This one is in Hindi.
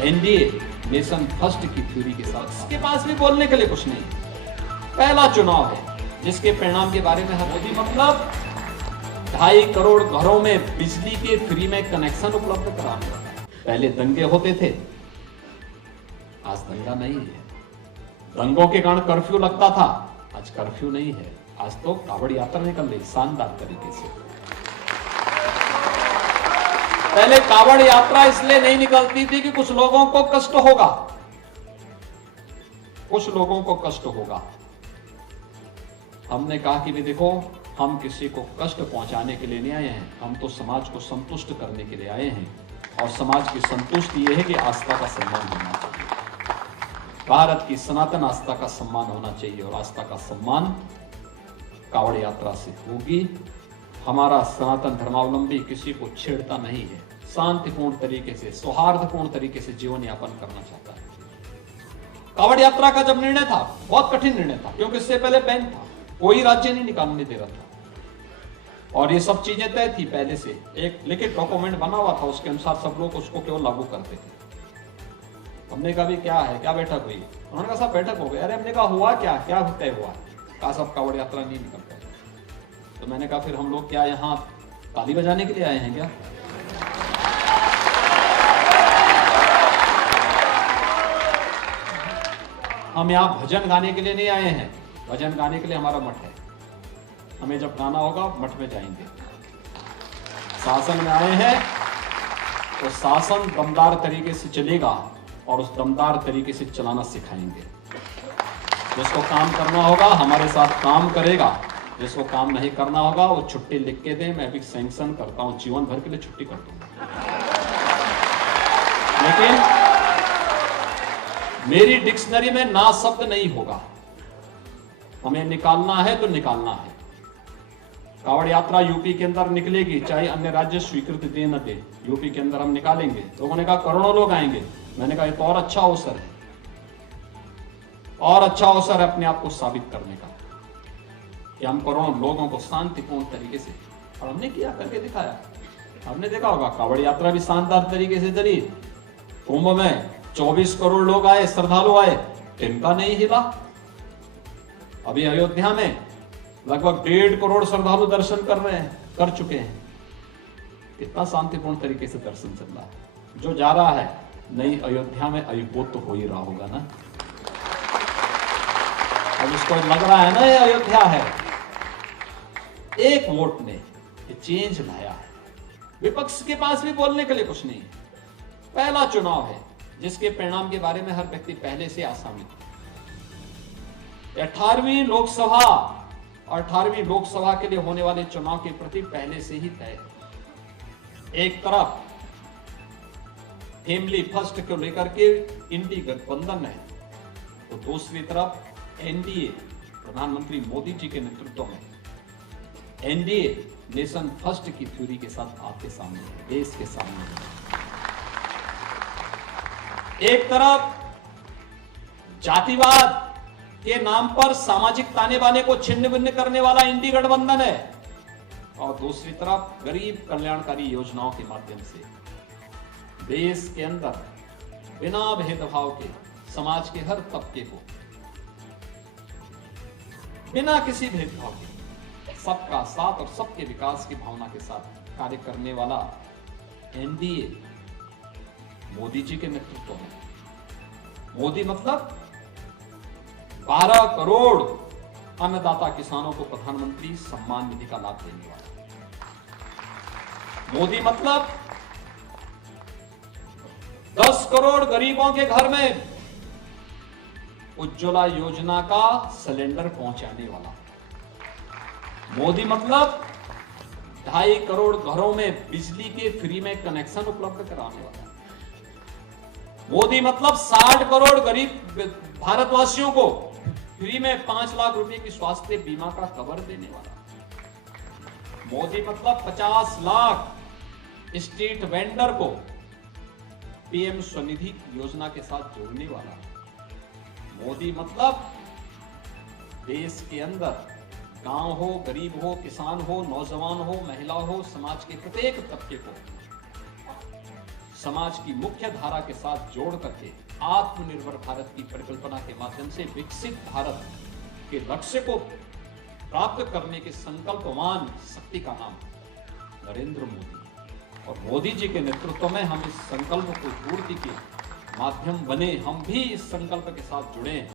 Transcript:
एनडीए नेशन फर्स्ट की थ्योरी के साथ, इसके पास भी बोलने के लिए कुछ नहीं है। पहला चुनाव है जिसके परिणाम के बारे में हर मोदी मतलब 2.5 करोड़ घरों में बिजली के फ्री में कनेक्शन उपलब्ध कराने वाला। पहले दंगे होते थे, आज दंगा नहीं है। दंगों के कारण कर्फ्यू लगता था, आज कर्फ्यू नहीं है। आज तो कावड़ यात्रा निकल रही शानदार तरीके से। पहले कावड़ यात्रा इसलिए नहीं निकलती थी कि कुछ लोगों को कष्ट होगा, कुछ लोगों को कष्ट होगा। हमने कहा कि भी देखो, हम किसी को कष्ट पहुंचाने के लिए नहीं आए हैं, हम तो समाज को संतुष्ट करने के लिए आए हैं। और समाज की संतुष्टि यह है कि आस्था का सम्मान होना चाहिए। भारत की सनातन आस्था का सम्मान होना चाहिए और आस्था का सम्मान कावड़ यात्रा से होगी। हमारा सनातन धर्मावलंबी किसी को छेड़ता नहीं है, शांतिपूर्ण तरीके से, सौहार्दपूर्ण तरीके से जीवन यापन करना चाहता है। कावड़ यात्रा का जब निर्णय था, बहुत कठिन निर्णय था, क्योंकि इससे पहले बैन था, कोई राज्य नहीं निकालने दे रहा था और ये सब चीजें तय थी पहले से। एक लिखित डॉक्यूमेंट बना हुआ था, उसके अनुसार सब लोग उसको केवल लागू करते थे। हमने कहा भी क्या है, क्या बैठक हुई? उन्होंने कहा साहब बैठक हो गई। अरे हमने कहा हुआ क्या, क्या तय हुआ? कहा सब कावड़ यात्रा नहीं निकल पाएगा। तो मैंने कहा फिर हम लोग क्या यहाँ ताली बजाने के लिए आए हैं क्या? हम यहाँ भजन गाने के लिए नहीं आए हैं, भजन गाने के लिए हमारा मठ है। हमें जब गाना होगा मठ में जाएंगे। शासन में आए हैं तो शासन दमदार तरीके से चलेगा और उस दमदार तरीके से चलाना सिखाएंगे। जिसको काम करना होगा हमारे साथ काम करेगा, जिसको काम नहीं करना होगा वो छुट्टी लिख के दे, मैं भी सैंक्शन करता हूं, जीवन भर के लिए छुट्टी कर दूंगा। लेकिन मेरी डिक्शनरी में ना शब्द नहीं होगा, हमें निकालना है तो निकालना है। कावड़ यात्रा यूपी के अंदर निकलेगी, चाहे अन्य राज्य स्वीकृति दे न दे, यूपी के अंदर हम निकालेंगे। लोगों ने कहा करोड़ों लोग आएंगे, मैंने कहा ये तो और अच्छा अवसर है, और अच्छा अवसर है अपने आप को साबित करने का कि हम करोड़ों लोगों को शांतिपूर्ण तरीके से, और हमने किया, करके दिखाया। हमने देखा होगा कावड़ यात्रा भी शानदार तरीके से चली। कुंभ में 24 करोड़ लोग आए, श्रद्धालु आए, तिनका नहीं हिला। अभी अयोध्या में लगभग 1.5 करोड़ श्रद्धालु दर्शन कर रहे हैं, कर चुके हैं। कितना शांतिपूर्ण तरीके से दर्शन चल रहा है। जो जा रहा है नई अयोध्या में अयुबोध तो हो ही रहा होगा ना। अब उसको लग रहा है ना ये अयोध्या है। एक वोट ने ये चेंज लाया है। विपक्ष के पास भी बोलने के लिए कुछ नहीं है। पहला चुनाव है जिसके परिणाम के बारे में हर व्यक्ति पहले से आसामी। 18वीं लोकसभा और 18वीं लोकसभा के लिए होने वाले चुनाव के प्रति पहले से ही तय है। एक तरफ फैमिली फर्स्ट को लेकर के इंडी गठबंधन है, तो दूसरी तरफ एनडीए प्रधानमंत्री मोदी जी के नेतृत्व में एनडीए नेशन फर्स्ट की थ्योरी के साथ आपके सामने, देश के सामने। एक तरफ जातिवाद के नाम पर सामाजिक ताने बाने को छिन्न भिन्न करने वाला इंडी गठबंधन है, और दूसरी तरफ गरीब कल्याणकारी योजनाओं के माध्यम से देश के अंदर बिना भेदभाव के समाज के हर तबके को बिना किसी भेदभाव के सबका साथ और सबके विकास की भावना के साथ कार्य करने वाला एनडीए मोदी जी के नेतृत्व में। मोदी मतलब 12 करोड़ अन्नदाता किसानों को प्रधानमंत्री सम्मान निधि का लाभ देने वाला। मोदी मतलब 10 करोड़ गरीबों के घर में उज्ज्वला योजना का सिलेंडर पहुंचाने वाला। मोदी मतलब 2.5 करोड़ घरों में बिजली के फ्री में कनेक्शन उपलब्ध कराने वाला। मोदी मतलब 60 करोड़ गरीब भारतवासियों को फ्री में 5 लाख रुपए की स्वास्थ्य बीमा का कवर देने वाला। मोदी मतलब 50 लाख स्ट्रीट वेंडर को पीएम स्वनिधि योजना के साथ जोड़ने वाला। मोदी मतलब देश के अंदर गांव हो, गरीब हो, किसान हो, नौजवान हो, महिला हो, समाज के प्रत्येक तबके को समाज की मुख्य धारा के साथ जोड़ करके आत्मनिर्भर भारत की परिकल्पना के माध्यम से विकसित भारत के लक्ष्य को प्राप्त करने के संकल्पवान शक्ति का नाम नरेंद्र मोदी। और मोदी जी के नेतृत्व में हम इस संकल्प को पूर्ति के माध्यम बने, हम भी इस संकल्प के साथ जुड़े हैं।